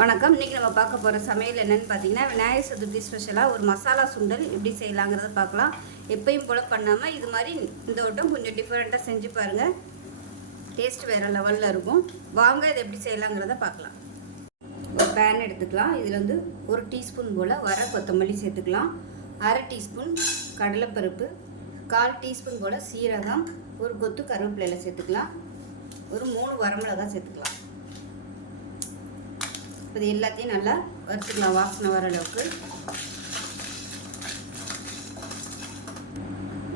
வணக்கம். இன்றைக்கி நம்ம பார்க்க போகிற சமையல் என்னென்னு பார்த்தீங்கன்னா விநாயகர் சதுர்த்தி ஸ்பெஷலாக ஒரு மசாலா சுண்டல் எப்படி செய்யலாங்கிறத பார்க்கலாம். எப்பயும் போல் பண்ணாமல் இது மாதிரி இந்த வட்டம் கொஞ்சம் டிஃப்ரெண்ட்டாக செஞ்சு பாருங்கள் டேஸ்ட் வேறு லெவலில் இருக்கும். வாங்க இதை எப்படி செய்யலாங்கிறத பார்க்கலாம். ஒரு பேன் எடுத்துக்கலாம். இதில் வந்து ஒரு டீஸ்பூன் போல் வர கொத்தமல்லி சேர்த்துக்கலாம். அரை டீஸ்பூன் கடலைப்பருப்பு. கால் டீஸ்பூன் போல் சீரகம். ஒரு கொத்து கருவேப்பிலையில் சேர்த்துக்கலாம். ஒரு மூணு வரமிளகாய் சேர்த்துக்கலாம். இப்போ இது எல்லாத்தையும் நல்லா வறுத்துக்கலாம் வாசனை வர அளவுக்கு.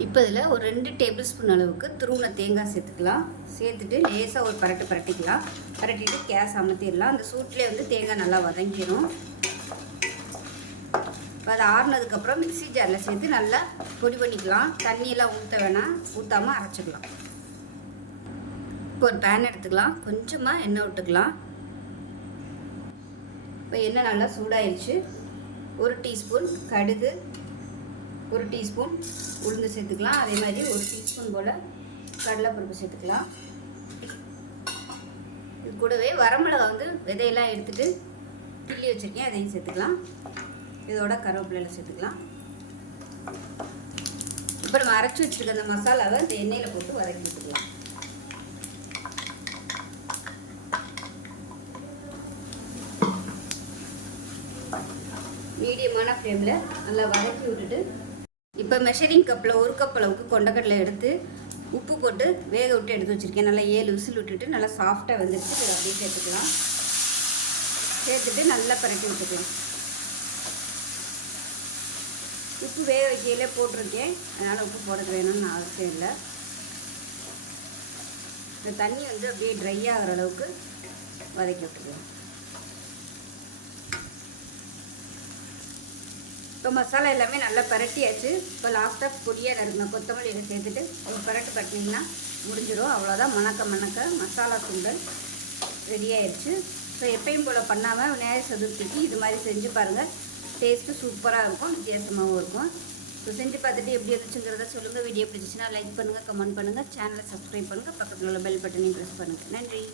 இப்போ இதில் ஒரு ரெண்டு டேபிள் ஸ்பூன் அளவுக்கு துருவின தேங்காய் சேர்த்துக்கலாம். சேர்த்துட்டு லேசாக ஒரு பரட்டு பரட்டிக்கலாம். பரட்டிட்டு கேஸ் அமர்த்திடலாம். அந்த சூட்லேயே வந்து தேங்காய் நல்லா வதங்கிடும் இப்போ அது ஆறுனதுக்கப்புறம் மிக்சி ஜாரில் சேர்த்து நல்லா பொடி பண்ணிக்கலாம். தண்ணியெல்லாம் ஊற்ற வேணாம். ஊற்றாமல் அரைச்சிக்கலாம். இப்போ ஒரு பேன் எடுத்துக்கலாம். கொஞ்சமாக எண்ணெய் விட்டுக்கலாம். இப்போ எண்ணெய் நல்லா சூடாயிடுச்சு ஒரு டீஸ்பூன் கடுகு ஒரு டீஸ்பூன் உளுந்து சேர்த்துக்கலாம். அதே மாதிரி ஒரு டீஸ்பூன் போல் கடலைப்பருப்பு சேர்த்துக்கலாம். இது கூடவே வரமிளகா வந்து விதையெல்லாம் எடுத்துகிட்டு கிள்ளி வச்சுருக்கேன். அதையும் சேர்த்துக்கலாம். இதோட கருவேப்பிலையில் சேர்த்துக்கலாம். இப்போ நம்ம அரைச்சி வச்சுருக்க அந்த மசாலாவை இந்த எண்ணெயில் போட்டு வதக்கி விட்டுக்கலாம். மீடியமான ஃப்ளேமில் நல்லா வதக்கி விட்டுட்டு இப்போ மெஷரிங் கப்பில் ஒரு கப் அளவுக்கு கொண்டக்கடலை எடுத்து உப்பு போட்டு வேக விட்டு எடுத்து வச்சுருக்கேன். நல்லா ஏழு விசில் விட்டுட்டு நல்லா சாஃப்டாக வந்துடுச்சு இதை அப்படியே சேர்த்துக்கலாம். சேர்த்துட்டு நல்லா பரட்டி விட்டுக்கலாம். உப்பு வேக வைக்கையிலே போட்டிருக்கேன். அதனால் உப்பு போடுறது வேணும்னு அவசியம் இல்லை. இந்த தண்ணி வந்து அப்படியே ட்ரை ஆகிற அளவுக்கு வதக்கி விட்டுக்கலாம். இப்போ மசாலா எல்லாமே நல்லா பரட்டியாச்சு. இப்போ லாஸ்ட்டாக பொடியாக நறுங்க கொத்தமல்லி இதை சேர்த்துட்டு ஒரு பரட்டு பட்டினீங்கன்னா முடிஞ்சிடும். அவ்வளோதான் மணக்க மணக்க மசாலா சுண்டல் ரெடி ஸோ எப்பயும் போல் பண்ணாமல் விநாயகர் சதுர்த்திக்கு இது மாதிரி செஞ்சு பாருங்கள் டேஸ்ட்டு சூப்பராக இருக்கும். வித்தியாசமாகவும் இருக்கும். ஸோ செஞ்சு பார்த்துட்டு எப்படி இருந்துச்சுங்கிறத சொல்லுங்கள் வீடியோ பிடிச்சிச்சின்னா லைக் பண்ணுங்கள் கமெண்ட் பண்ணுங்கள் சேனலை சப்ஸ்கிரைப் பண்ணுங்கள் பக்கத்தில் உள்ள பெல் பட்டனையும் ப்ரெஸ் பண்ணுங்கள் நன்றி.